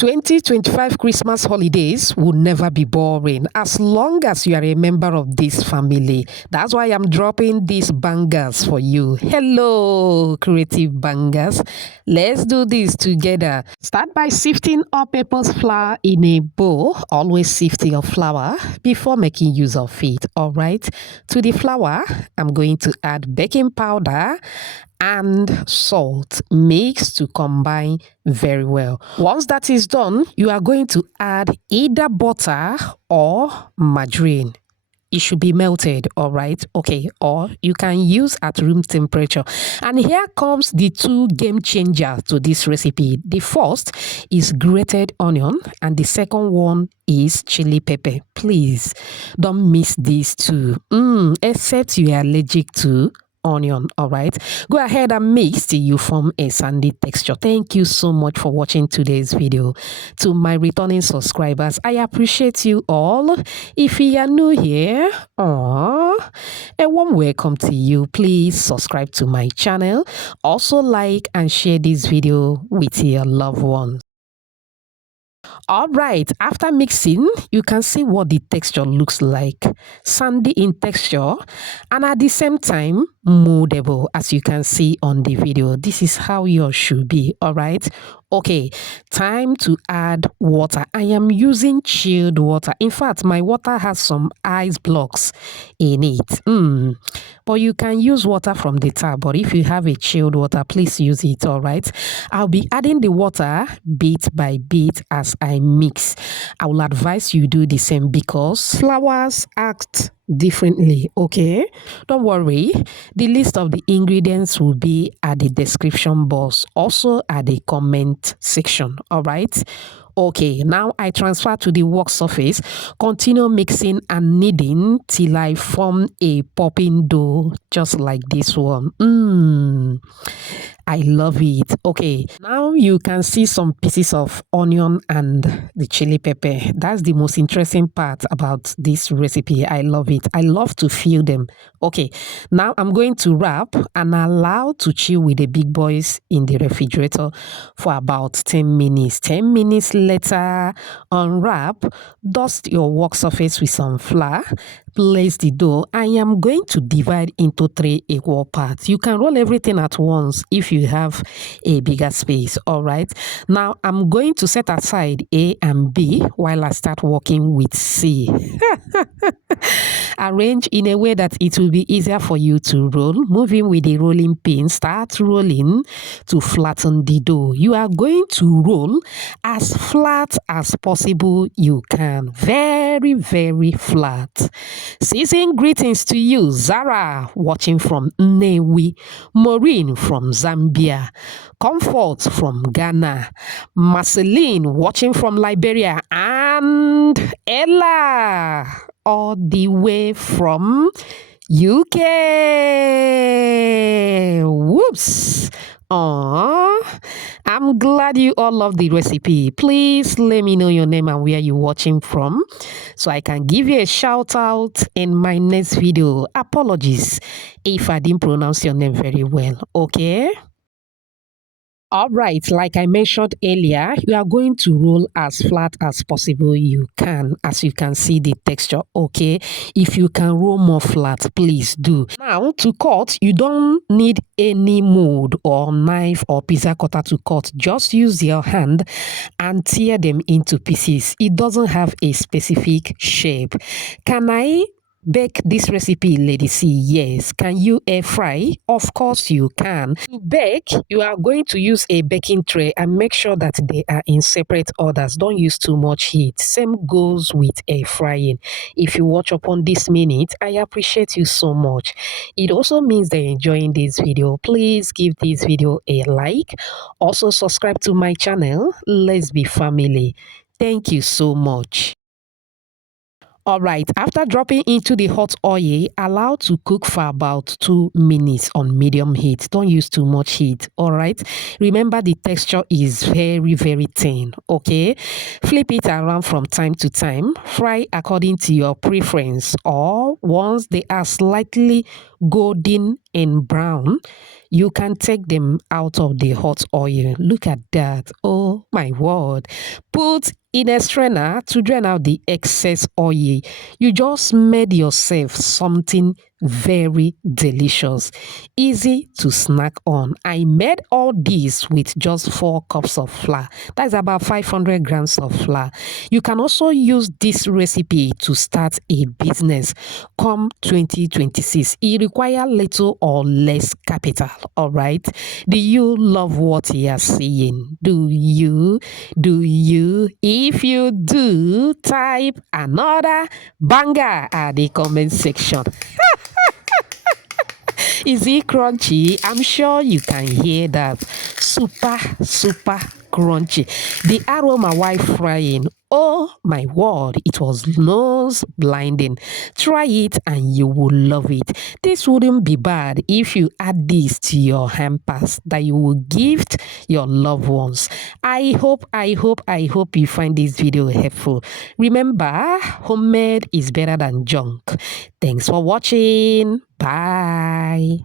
2025 Christmas holidays will never be boring as long as you are a member of this family. That's why I'm dropping these bangers for you. Hello, creative bangers. Let's do this together. Start by sifting all-purpose flour in a bowl. Always sift your flour before making use of it. All right. To the flour, I'm going to add baking powder and salt mixed to combine very well. Once that is done, you are going to add either butter or margarine. It should be melted, all right? Okay, or you can use at room temperature. And here comes the two game changer to this recipe. The first is grated onion and the second one is chili pepper. Please don't miss these two, except you are allergic to onion. All right, go ahead and mix till you form a sandy texture. Thank you so much for watching today's video. To my returning subscribers, I appreciate you all. If you are new here, a warm welcome to you. Please subscribe to my channel. Also like and share this video with your loved ones. All right, after mixing, you can see what the texture looks like. Sandy in texture and at the same time moldable, as you can see on the video. This is how yours should be. All right. Okay, time to add water. I am using chilled water. In fact, my water has some ice blocks in it. But you can use water from the tap. But if you have a chilled water, please use it. All right. I'll be adding the water bit by bit as I mix. I will advise you do the same because flours act differently. Okay, don't worry, the list of the ingredients will be at the description box, also at the comment section. All right. Okay, now I transfer to the work surface, continue mixing and kneading till I form a popping dough just like this one. I love it. Okay, now you can see some pieces of onion and the chili pepper. That's the most interesting part about this recipe. I love it. I love to feel them. Okay, now I'm going to wrap and allow to chill with the big boys in the refrigerator for about 10 minutes. 10 minutes later, unwrap, dust your work surface with some flour, place the dough. I am going to divide into 3 equal parts. You can roll everything at once if you have a bigger space. All right, now I'm going to set aside A and B while I start working with C. Arrange in a way that it will be easier for you to roll. Moving with the rolling pin, start rolling to flatten the dough. You are going to roll as flat as possible you can. Very, very flat. Season greetings to you, Zara, watching from Nnewi, Maureen from Zambia, Comfort from Ghana, Marceline watching from Liberia, and Ella all the way from UK. Whoops. I'm glad you all love the recipe. Please let me know your name and where you're watching from so I can give you a shout out in my next video. Apologies if I didn't pronounce your name very well. Okay. All right, like I mentioned earlier, you are going to roll as flat as possible you can, as you can see the texture. Okay, if you can roll more flat, please do. Now to cut, you don't need any mold or knife or pizza cutter to cut. Just use your hand and tear them into pieces. It doesn't have a specific shape. Can I bake this recipe, Lady C? Yes. Can you air fry? Of course you can. To bake, you are going to use a baking tray and make sure that they are in separate orders. Don't use too much heat. Same goes with air frying. If you watch upon this minute, I appreciate you so much. It also means they're enjoying this video. Please give this video a like. Also subscribe to my channel. Let's be family. Thank you so much. All right, after dropping into the hot oil, allow to cook for about 2 minutes on medium heat. Don't use too much heat. All right, remember the texture is very, very thin. Okay, flip it around from time to time. Fry according to your preference, or once they are slightly golden and brown, You can take them out of the hot oil. Look at that. Oh my word. Put in a strainer to drain out the excess oil. You just made yourself something very delicious, easy to snack on. I made all this with just 4 cups of flour. That's about 500 grams of flour. You can also use this recipe to start a business come 2026. It requires little or less capital. All right. Do you love what you are seeing? Do you? Do you? If you do, type another banger at the comment section. Is it crunchy? I'm sure you can hear that. Super, super crunchy. The aroma while frying. Oh my word, it was nose blinding. Try it and you will love it. This wouldn't be bad if you add this to your hampers that you will gift your loved ones. I hope you find this video helpful. Remember, homemade is better than junk. Thanks for watching. Bye.